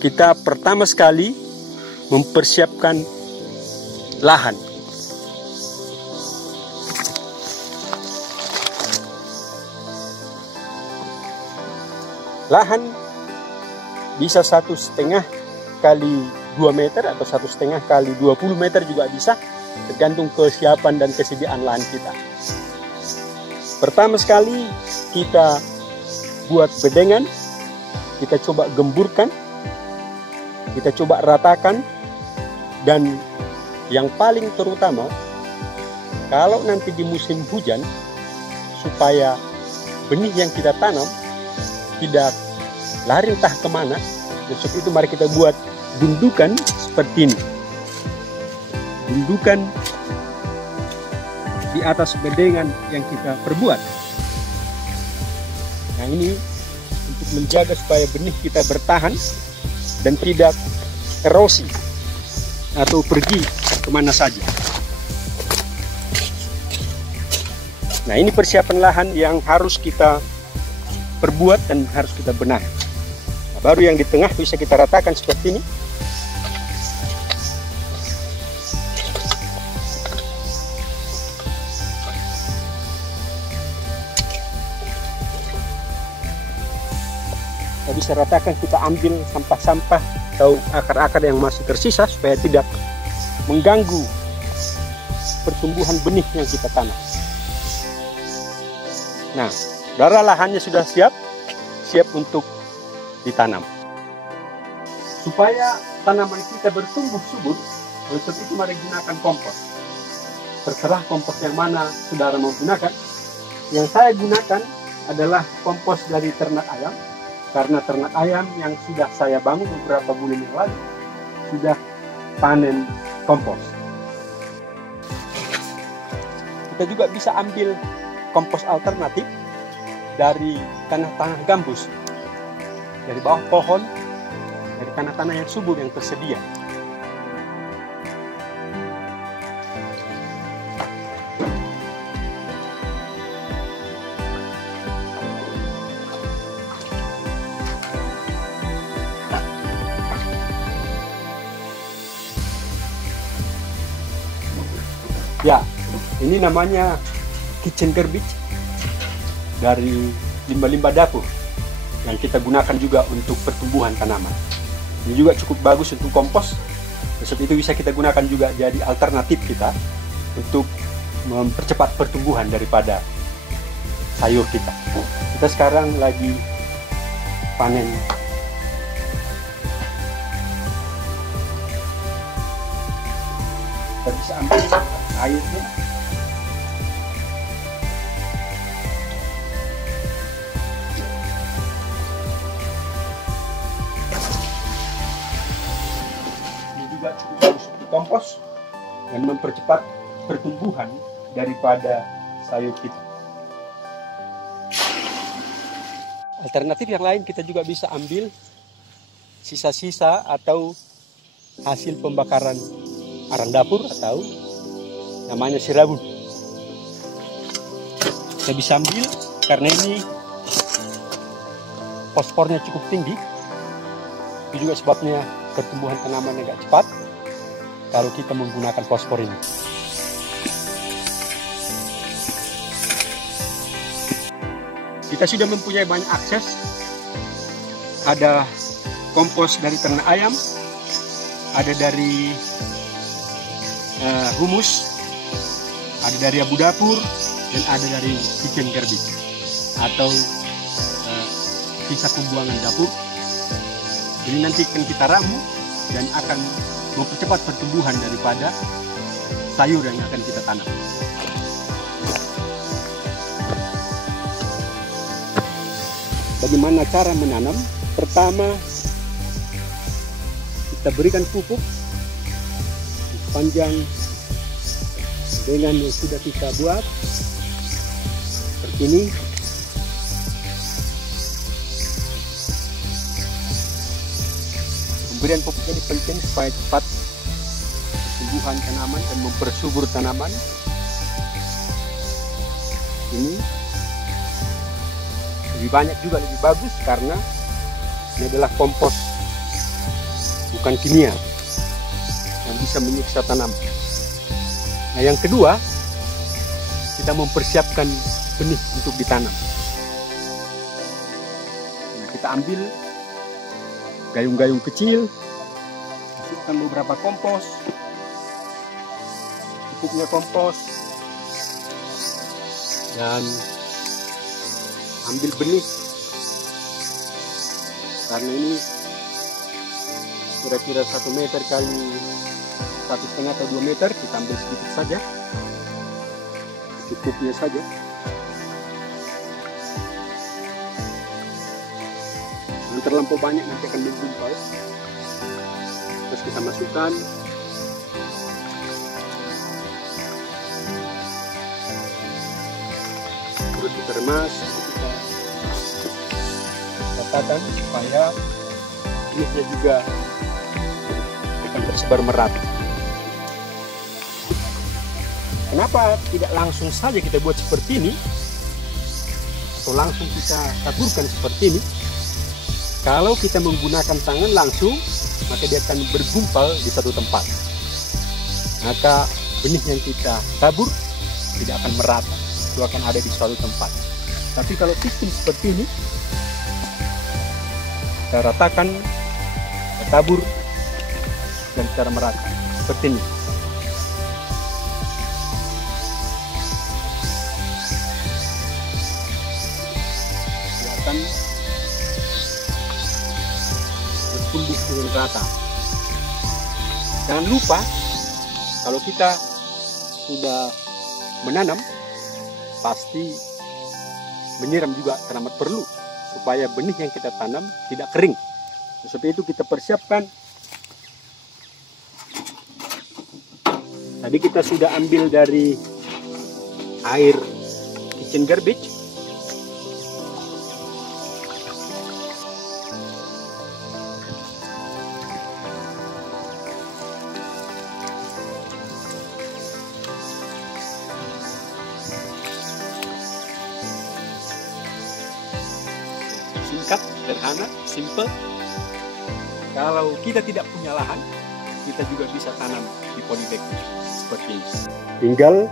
kita pertama sekali mempersiapkan lahan. Lahan bisa 1,5 kali 2 meter atau 1,5 kali 20 meter juga bisa, tergantung kesiapan dan kesediaan lahan kita. Pertama sekali kita buat bedengan, kita coba gemburkan, kita coba ratakan, dan yang paling terutama, kalau nanti di musim hujan, supaya benih yang kita tanam tidak lari entah kemana, untuk itu mari kita buat gundukan seperti ini. Gundukan di atas bedengan yang kita perbuat. Nah, ini untuk menjaga supaya benih kita bertahan dan tidak erosi atau pergi kemana saja. Nah, ini persiapan lahan yang harus kita perbuat dan harus kita benahi. Nah, baru yang di tengah bisa kita ratakan seperti ini. Kita bisa ratakan, kita ambil sampah-sampah atau akar-akar yang masih tersisa supaya tidak mengganggu pertumbuhan benih yang kita tanam. Nah, darah lahannya sudah siap untuk ditanam. Supaya tanaman kita bertumbuh subur, untuk itu mari gunakan kompos. Terserah kompos yang mana saudara mau gunakan. Yang saya gunakan adalah kompos dari ternak ayam, karena ternak ayam yang sudah saya bangun beberapa bulan yang lalu sudah panen kompos. Kita juga bisa ambil kompos alternatif dari tanah-tanah gambus, dari bawah pohon, dari tanah-tanah yang subur yang tersedia. Ya, ini namanya kitchen garbage dari limbah-limbah dapur yang kita gunakan juga untuk pertumbuhan tanaman. Ini juga cukup bagus untuk kompos. Sebab itu bisa kita gunakan juga jadi alternatif kita untuk mempercepat pertumbuhan daripada sayur kita. Kita sekarang lagi panen kita bisa ambil airnya. Ini juga cukup bagus untuk kompos dan mempercepat pertumbuhan daripada sayur kita. Alternatif yang lain, kita juga bisa ambil sisa-sisa atau hasil pembakaran arang dapur atau namanya sirabun. Kita bisa ambil karena ini fosfornya cukup tinggi. Itu juga sebabnya pertumbuhan tanaman agak cepat kalau kita menggunakan fosfor ini. Kita sudah mempunyai banyak akses. Ada kompos dari ternak ayam, ada dari humus, ada dari abu dapur, dan ada dari kitchen garbage atau sisa pembuangan dapur. Ini nanti akan kita ramu dan akan mempercepat pertumbuhan daripada sayur yang akan kita tanam. Bagaimana cara menanam? Pertama, kita berikan pupuk sepanjang dengan yang sudah kita buat seperti ini. Pemberian pupuk jadi penting supaya cepat pertumbuhan tanaman dan mempersubur tanaman. Ini lebih banyak juga lebih bagus karena ini adalah kompos bukan kimia yang bisa menyiksa tanaman. Nah, yang kedua, kita mempersiapkan benih untuk ditanam. Nah, kita ambil gayung-gayung kecil, masukkan beberapa kompos, cukupnya kompos, dan ambil benih. Karena ini kira-kira 1 meter kali 1,5 atau 2 meter, kita ambil sedikit saja, cukupnya saja. Yang terlampau banyak nanti akan menggumpal. Terus kita masukkan. Terus kita remas, kita ratakan supaya benihnya juga akan tersebar merata. Kenapa tidak langsung saja kita buat seperti ini, atau langsung kita taburkan seperti ini? Kalau kita menggunakan tangan langsung, maka dia akan bergumpal di satu tempat. Maka benih yang kita tabur tidak akan merata, itu akan ada di suatu tempat. Tapi kalau sistem seperti ini, kita ratakan, kita tabur, dan secara merata, seperti ini. Akan bertumbuh dengan rata. Jangan lupa, kalau kita sudah menanam, pasti menyiram juga teramat perlu, supaya benih yang kita tanam tidak kering. Seperti itu kita persiapkan. Tadi kita sudah ambil dari air kitchen garbage. Singkat, sederhana, simple. Kalau kita tidak punya lahan, kita juga bisa tanam di polybag seperti ini. Tinggal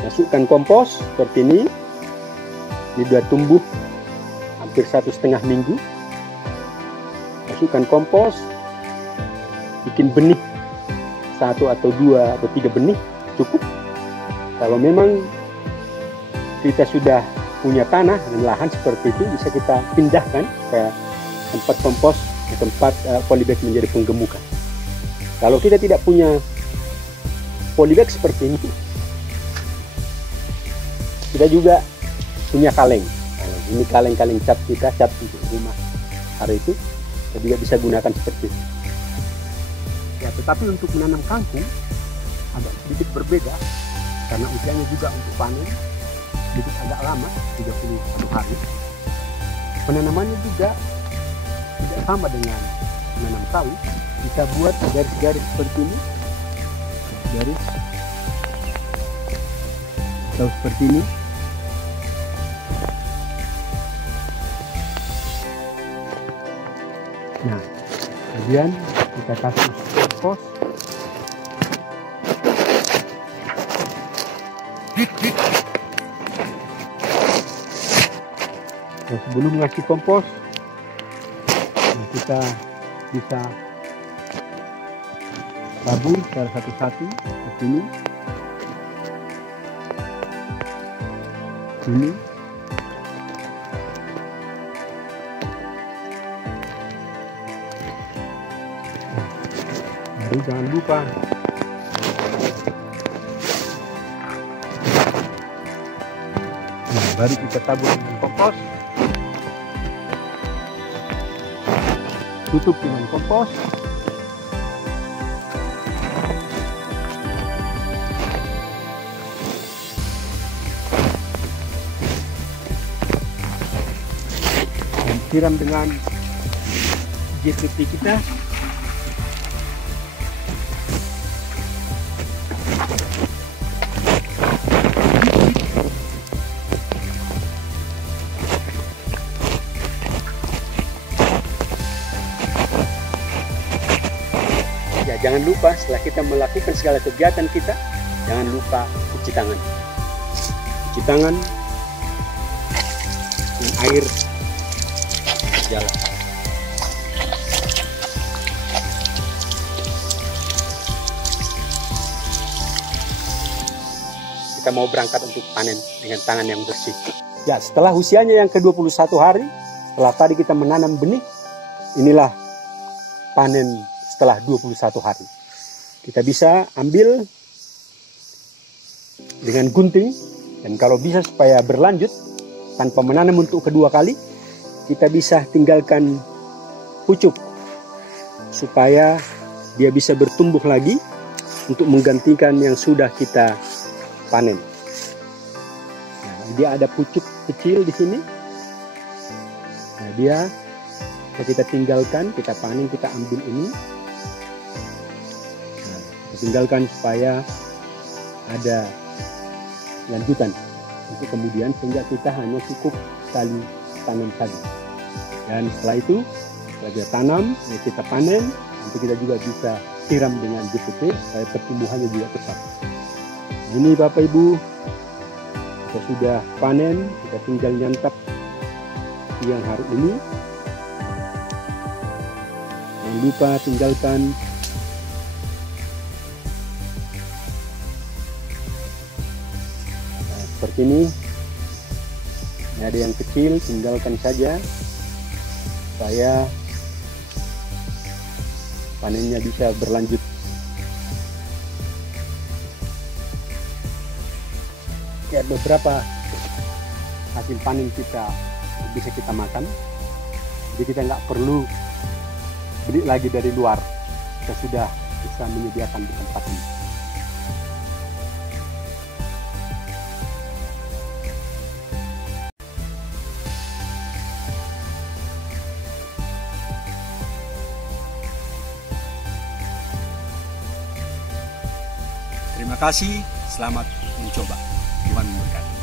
masukkan kompos seperti ini. Ini sudah tumbuh hampir 1,5 minggu. Masukkan kompos, bikin benih 1 atau 2 atau 3 benih cukup. Kalau memang kita sudah punya tanah dan lahan seperti itu, bisa kita pindahkan ke tempat kompos, ke tempat polybag menjadi penggemukan. Kalau kita tidak punya polybag seperti ini, kita juga punya kaleng. Ini kaleng-kaleng cat kita, cat untuk rumah hari itu, kita juga bisa gunakan seperti itu. Ya, tetapi untuk menanam kangkung agak sedikit berbeda, karena usianya juga untuk panen sedikit agak lama, 31 hari. Penanamannya juga tidak sama dengan menanam sawi. Kita buat garis-garis seperti ini, garis atau seperti ini. Nah, kemudian kita kasih kompos. Nah, sebelum ngasih kompos, kita bisa tabur secara satu-satu seperti ini. Ini. Baru jangan lupa baru kita tabur dengan kompos. Tutup dengan kompos. Dan siram dengan JPT kita. jangan lupa setelah kita melakukan segala kegiatan kita, jangan lupa cuci tangan. Cuci tangan dengan air jalan. Kita mau berangkat untuk panen dengan tangan yang bersih. Ya, setelah usianya yang ke-21 hari, setelah tadi kita menanam benih, inilah panen setelah 21 hari. Kita bisa ambil dengan gunting, dan kalau bisa supaya berlanjut tanpa menanam untuk kedua kali, kita bisa tinggalkan pucuk supaya dia bisa bertumbuh lagi untuk menggantikan yang sudah kita panen. Nah, dia ada pucuk kecil di sini. Nah, dia kita tinggalkan, kita panen, kita ambil ini. Nah, kita tinggalkan supaya ada lanjutan untuk kemudian, sehingga kita hanya cukup sekali tanam saja. Dan setelah itu, setelah kita tanam, ya kita panen, nanti kita juga bisa siram dengan DPT supaya pertumbuhannya juga cepat. Ini Bapak Ibu, kita sudah panen, kita tinggal nyantap siang hari ini. Jangan lupa tinggalkan seperti ini. Ini ada yang kecil, tinggalkan saja supaya panennya bisa berlanjut. Ya, beberapa hasil panen kita bisa kita makan, jadi kita nggak perlu beli lagi dari luar, kita sudah bisa menyediakan di tempat ini. Terima kasih, selamat mencoba. Tuhan memberkati.